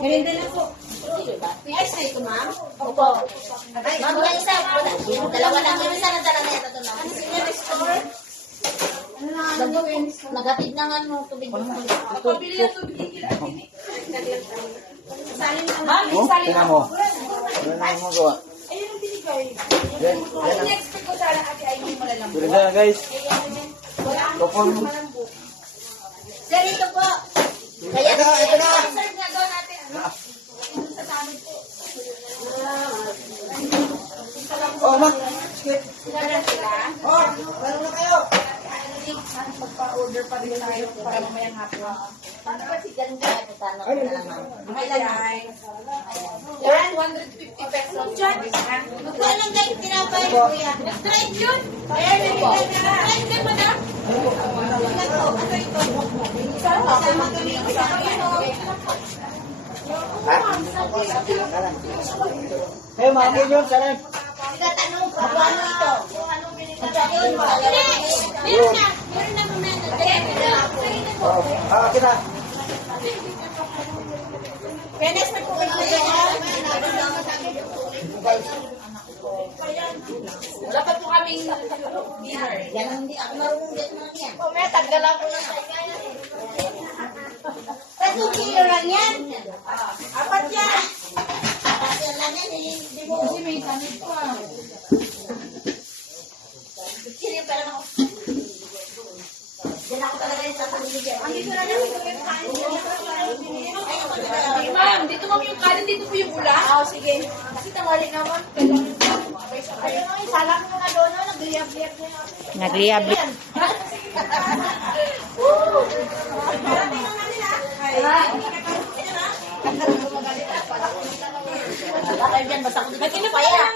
Merinda na po. Ay, sa'yo ito, ma'am? Opo. Ma'am, yan isa. Dalawa lang yung isa na dala na ito na. Ano sila restore? Nagatid na nga no, tubig. Pabili na tubig. Salin na. Ma'am, salin na. Tingnan mo. Ano na mo gawa? Ayun ang binigay. Yan. Ang expect ko sana ate ay hindi malalambot. Dito na guys. Wala ang malambot. Sir, ito po. Kaya ito na. Serve nga doon natin. Sa samin po. Oh, ma. Sila na sila. Oh, meron na kayo. Magpa-order pa rin tayo para mamayang hapon. Paano ba si Ganda? Tanong ko na lang. Okay lang. Yan, 150 pesos. Magkuha lang tayo tinapay, kuya. Nag-drive yun. Ayan, nag-drive ka, madam. Ano ito? Sama kami yung sa akin. Hey, mga kinyo, salam. Tatanong ko, ano ito? Anong binigay? Meron na. Meron na muna. Oh, kita. Penex na po kayo. Wala pa po kaming dinner. Yan ang hindi ako marunong dito na yan. O, may taggal ako na. Sa 2 kilo lang yan. Apat yan. Apat yan lang yan. Hindi mo. Kasi may tanit ko ah. Sino pa lang ako? Diyan ako talaga yung sasabihin. Andito na lang ito yung kain. Ma'am, dito ma'am yung kanin, dito po yung ulam. Oo, sige. Kasi tangali naman. Ayun o, isalang mo na doon. Nagliyab-liyab na yun. Nagliyab-liyab. Basta ko dito. Ba't inapaya?